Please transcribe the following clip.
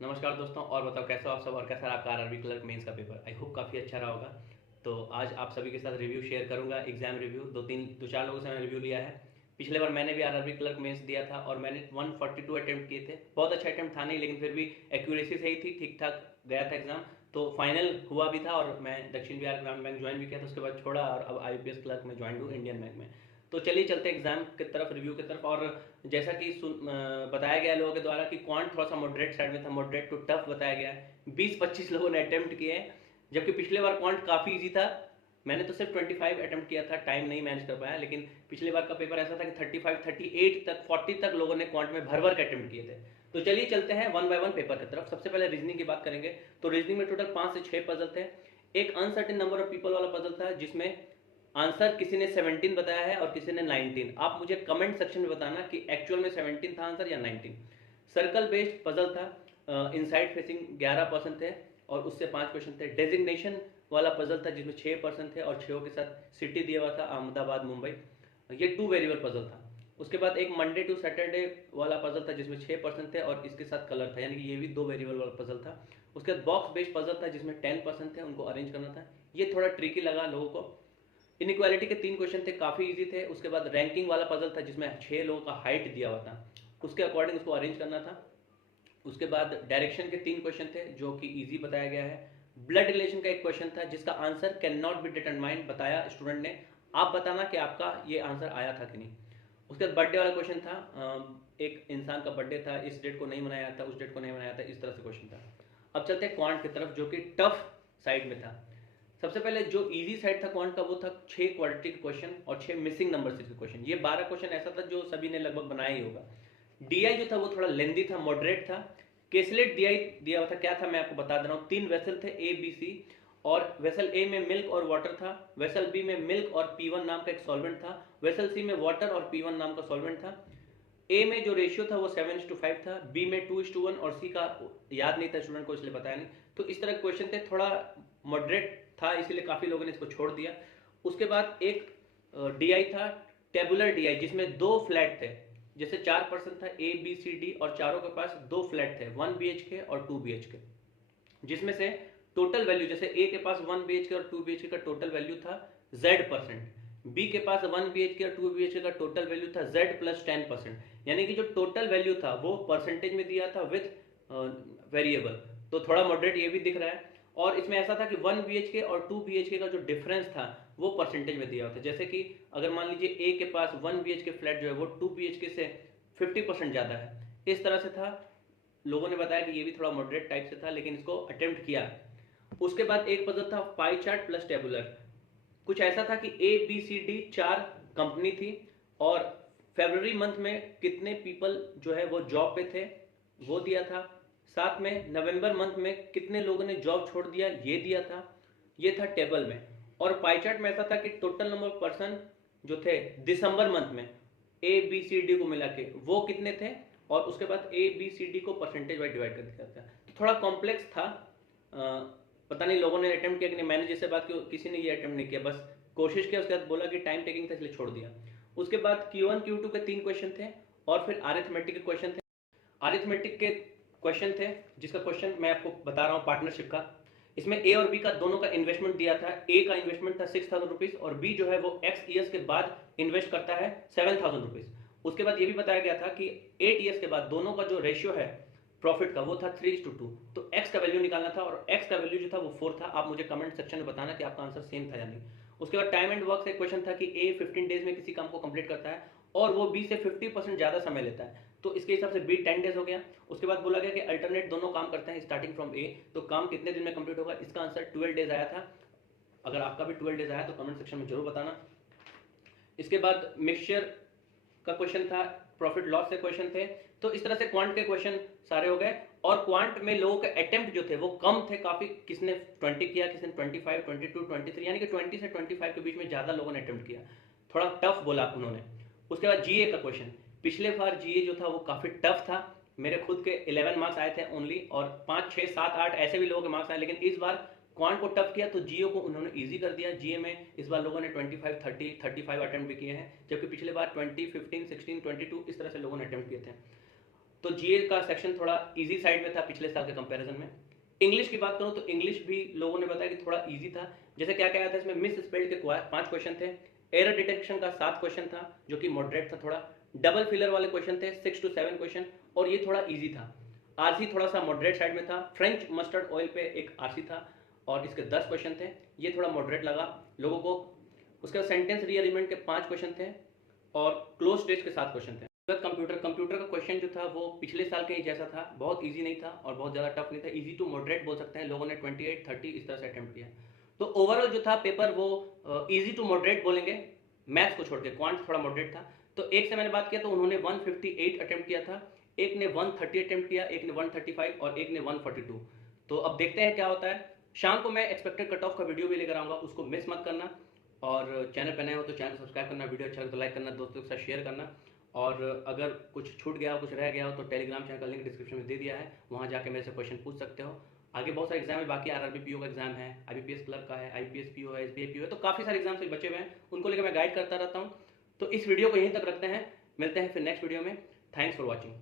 नमस्कार दोस्तों। और बताओ कैसे हो आप सब और कैसा रहा आपका आरआरबी क्लर्क मेंस का पेपर। आई होप काफ़ी अच्छा रहा होगा। तो आज आप सभी के साथ रिव्यू शेयर करूंगा, एग्जाम रिव्यू। दो चार लोगों से मैंने रिव्यू लिया है। पिछले बार मैंने भी आरआरबी क्लर्क मेंस दिया था और मैंने 142 अटेम्प्ट किए थे। बहुत अच्छा अटेम्प्ट था नहीं, लेकिन फिर भी एक्यूरेसी सही थी, ठीक ठाक गया था एग्जाम। तो फाइनल हुआ भी था और मैं दक्षिण बिहार ग्रामीण बैंक ज्वाइन भी किया था। उसके बाद छोड़ा और अब आईपीएस क्लर्क में ज्वाइन हूँ इंडियन बैंक में। तो चलिए चलते हैं एग्जाम की तरफ, रिव्यू की तरफ। और जैसा कि बताया गया लोगों के द्वारा कि क्वांट थोड़ा सा मॉडरेट साइड में था, मॉडरेट टू टफ बताया गया है। 20-25 लोगों ने अटेम्प्ट किए हैं, जबकि पिछले बार क्वांट काफ़ी इजी था। मैंने तो सिर्फ 25 अटेम्प्ट किया था, टाइम नहीं मैनेज कर पाया। लेकिन पिछले बार का पेपर ऐसा था कि 35, 38 तक, 40 तक लोगों ने क्वांट में भर भर के अटेम्प्ट किए थे। तो चलिए चलते हैं वन बाय वन पेपर की तरफ। सबसे पहले रीजनिंग की बात करेंगे। तो रीजनिंग में टोटल 5 से 6 पजल थे। एक अनसर्टेन नंबर ऑफ पीपल वाला पजल था, जिसमें आंसर किसी ने 17 बताया है और किसी ने 19। आप मुझे कमेंट सेक्शन में बताना कि एक्चुअल में 17 था आंसर या 19। सर्कल बेस्ड पजल था। इनसाइड फेसिंग 11% थे और उससे 5 क्वेश्चन थे। डेजिग्नेशन वाला पजल था जिसमें 6% थे और 6 के साथ सिटी दिया हुआ था, अहमदाबाद मुंबई। ये 2 वेरिएबल पजल था। उसके बाद एक मंडे टू सैटरडे वाला पजल था जिसमें 6% थे और इसके साथ कलर था, यानी कि ये भी 2 वेरिएबल वाला पजल था। उसके बाद बॉक्स बेस्ड पजल था जिसमें 10% थे, उनको अरेंज करना था। ये थोड़ा ट्रिकी लगा लोगों को। इनइक्वालिटी के 3 क्वेश्चन थे, काफ़ी इजी थे। उसके बाद रैंकिंग वाला पजल था जिसमें 6 लोगों का हाइट दिया हुआ था, उसके अकॉर्डिंग उसको अरेंज करना था। उसके बाद डायरेक्शन के 3 क्वेश्चन थे जो कि इजी बताया गया है। ब्लड रिलेशन का एक क्वेश्चन था जिसका answer can not be determined बताया स्टूडेंट ने। आप बताना कि आपका ये आंसर आया था कि नहीं। उसके बाद बर्थडे वाला क्वेश्चन था। एक इंसान का बर्थडे था, इस डेट को नहीं मनाया था, उस डेट को नहीं मनाया था, इस तरह से क्वेश्चन था। अब चलते हैं क्वांट की तरफ, जो कि टफ साइड में था। सबसे पहले जो इजी साइड था क्वांट का, वो था 6 क्वाड्रेटिक के क्वेश्चन और 6 मिसिंग नंबर के क्वेश्चन। ये 12 क्वेश्चन ऐसा था जो सभी ने लगभग बनाया ही होगा। डीआई जो था वो थोड़ा लेंदी था, मॉडरेट था। केसलेट डीआई दिया हुआ था, क्या था मैं आपको बता दे रहा हूँ। 3 वेसल थे, ए बी सी। और वेसल ए में मिल्क और वाटर था, वेसल बी में मिल्क और पी1 नाम का एक सॉल्वेंट था, वेसल सी में वाटर और पी1 नाम का सॉल्वेंट था। ए में जो रेशियो था वो 7:5 था, बी में 2:1 और सी का याद नहीं था स्टूडेंट को, इसलिए बताया नहीं। तो इस तरह के क्वेश्चन थे, थोड़ा मॉडरेट था, इसीलिए काफ़ी लोगों ने इसको छोड़ दिया। उसके बाद एक डीआई था, टेबुलर डीआई, जिसमें 2 फ्लैट थे। जैसे 4% था, ए बी सी डी, और चारों के पास 2 फ्लैट थे, 1 BHK और 2 BHK। जिसमें से टोटल वैल्यू, जैसे ए के पास 1 BHK और 2 BHK का टोटल वैल्यू था Z%, बी के पास 1 BHK और 2 BHK का टोटल वैल्यू था Z प्लस 10%। यानी कि जो टोटल वैल्यू था वो परसेंटेज में दिया था विथ वेरिएबल। तो थोड़ा मॉडरेट ये भी दिख रहा है। और इसमें ऐसा था कि 1 BHK और 2 BHK का जो डिफरेंस था वो परसेंटेज में दिया होता है। जैसे कि अगर मान लीजिए ए के पास 1 BHK फ्लैट जो है वो 2 BHK से 50% ज़्यादा है, इस तरह से था। लोगों ने बताया कि ये भी थोड़ा मॉडरेट टाइप से था, लेकिन इसको अटेम्प्ट किया। उसके बाद एक पजल था पाई चार्ट प्लस टेबुलर। कुछ ऐसा था कि A B C D 4 company थी और फरवरी मंथ में कितने पीपल जो है वो जॉब पे थे वो दिया था। साथ में नवंबर मंथ में कितने लोगों ने जॉब छोड़ दिया ये दिया था, ये था टेबल में। और पाई चार्ट में ऐसा था कि टोटल नंबर ऑफ पर्सन जो थे दिसंबर मंथ में ए बी सी डी को मिला के वो कितने थे, और उसके बाद ए बी सी डी को परसेंटेज वाइज डिवाइड कर दिया था। तो थोड़ा कॉम्प्लेक्स था। पता नहीं लोगों ने अटेम्प्ट किया कि नहीं। मैंने जैसे बात की किसी ने ये अटेम्प्ट नहीं किया, बस कोशिश किया, उसके बाद बोला कि टाइम टेकिंग था इसलिए छोड़ दिया। उसके बाद Q1 Q2 के 3 क्वेश्चन थे और फिर अरिथमेटिक के क्वेश्चन थे। अरिथमेटिक के क्वेश्चन थे जिसका क्वेश्चन मैं आपको बता रहा हूँ पार्टनरशिप का। इसमें ए और बी का दोनों का इन्वेस्टमेंट दिया था। ए का इन्वेस्टमेंट था 6,000 रुपीज और बी जो है वो एक्स ईयर्स के बाद इन्वेस्ट करता है 7,000 रुपीज। उसके बाद ये भी बताया गया था कि 8 ईयर्स के बाद दोनों का जो रेशियो है प्रॉफिट का वो था 3:2। तो एक्स का वैल्यू निकालना था और एक्स का वैल्यू जो था वो 4 था। आप मुझे कमेंट सेक्शन में बताना कि आपका आंसर सेम था या नहीं। उसके बाद टाइम एंड वर्क से क्वेश्चन था कि ए 15 डेज में किसी काम को कंप्लीट करता है और वो बी से 50% ज़्यादा समय लेता है, तो इसके हिसाब से बी 10 डेज हो गया। उसके बाद बोला गया कि अल्टरनेट दोनों काम करते हैं स्टार्टिंग फ्रॉम ए, तो काम कितने दिन में कंप्लीट होगा। इसका आंसर 12 डेज आया था। अगर आपका भी 12 डेज आया तो कमेंट सेक्शन में जरूर बताना। इसके बाद मिक्सचर का क्वेश्चन था, प्रॉफिट लॉस से क्वेश्चन थे। तो इस तरह से क्वांट के क्वेश्चन सारे हो गए। और क्वांट में लोगों के अटेम्प्ट जो थे वो कम थे काफी। किसने 20 किया, किसने 25, 22, 23, यानी कि 20 से 25 के बीच में ज्यादा लोगों ने अटेम्प्ट किया। थोड़ा टफ बोला उन्होंने। उसके बाद जीए का क्वेश्चन, पिछले बार जीए जो था वो काफी टफ था। मेरे खुद के 11 मार्क्स आए थे ओनली, और 5, 6, 7, 8 ऐसे भी लोगों के मार्क्स आए। लेकिन इस बार क्वांट को टफ किया तो जीओ को उन्होंने इजी कर दिया। जीए में इस बार लोगों ने 25, 30, 35 अटेम्प्ट भी किए हैं, जबकि पिछले बार 20, 15, 16, 22 इस तरह से लोगों ने अटेम्प्ट किए थे। तो जीए का सेक्शन थोड़ा इजी साइड में था पिछले साल के कंपैरिजन में। इंग्लिश की बात करूं तो इंग्लिश भी लोगों ने बताया कि थोड़ा इजी था। जैसे क्या क्या आया था इसमें, मिस स्पेल्ड के 5 क्वेश्चन थे, एरर डिटेक्शन का 7 क्वेश्चन था जो कि मॉडरेट था थोड़ा, डबल फिलर वाले क्वेश्चन थे 6 to 7 क्वेश्चन और ये थोड़ा इजी था। आरसी थोड़ा सा मॉडरेट साइड में था, फ्रेंच मस्टर्ड ऑयल पे एक आरसी था और इसके 10 क्वेश्चन थे, ये थोड़ा मॉडरेट लगा लोगों को। उसके बाद सेंटेंस रीअरेंजमेंट के 5 क्वेश्चन थे और क्लोज स्टेज के 7 क्वेश्चन थे। कंप्यूटर का क्वेश्चन जो था वो पिछले साल के ही जैसा था, बहुत इजी नहीं था और बहुत ज़्यादा टफ नहीं था, इजी टू मॉडरेट बोल सकते हैं। लोगों ने 28, 30 इस तरह से अटेम्प्ट किया। तो ओवरऑल जो था पेपर वो इजी टू मॉडरेट बोलेंगे, मैथ्स को छोड़ के, क्वांट थोड़ा मॉडरेट था। तो एक से मैंने बात किया तो उन्होंने 158 अटेम्प्ट किया था, एक ने 130 अटेम्प्ट किया, एक ने 135 और एक ने 142। तो अब देखते हैं क्या होता है। शाम को मैं एक्सपेक्टेड कट ऑफ का वीडियो भी लेकर आऊँगा, उसको मिस मत करना। और चैनल पर नए हो तो चैनल सब्सक्राइब करना, वीडियो अच्छा लगे तो लाइक करना, दोस्तों के साथ शेयर करना। और अगर कुछ छूट गया हो, कुछ रह गया हो तो टेलीग्राम चैनल का लिंक डिस्क्रिप्शन में दे दिया है, वहाँ जाके मेरे से क्वेश्चन पूछ सकते हो। आगे बहुत सारे एग्जाम है बाकी, आरआरबी पीओ का एग्जाम है, आईबीपीएस क्लर्क का है, आईपीएस पीओ है, एसबीआई पीओ है, तो काफ़ी सारे एग्जाम्स बचे हुए हैं, उनको लेकर मैं गाइड करता रहता हूँ। तो इस वीडियो को यहीं तक रखते हैं, मिलते हैं फिर नेक्स्ट वीडियो में। Thanks for watching.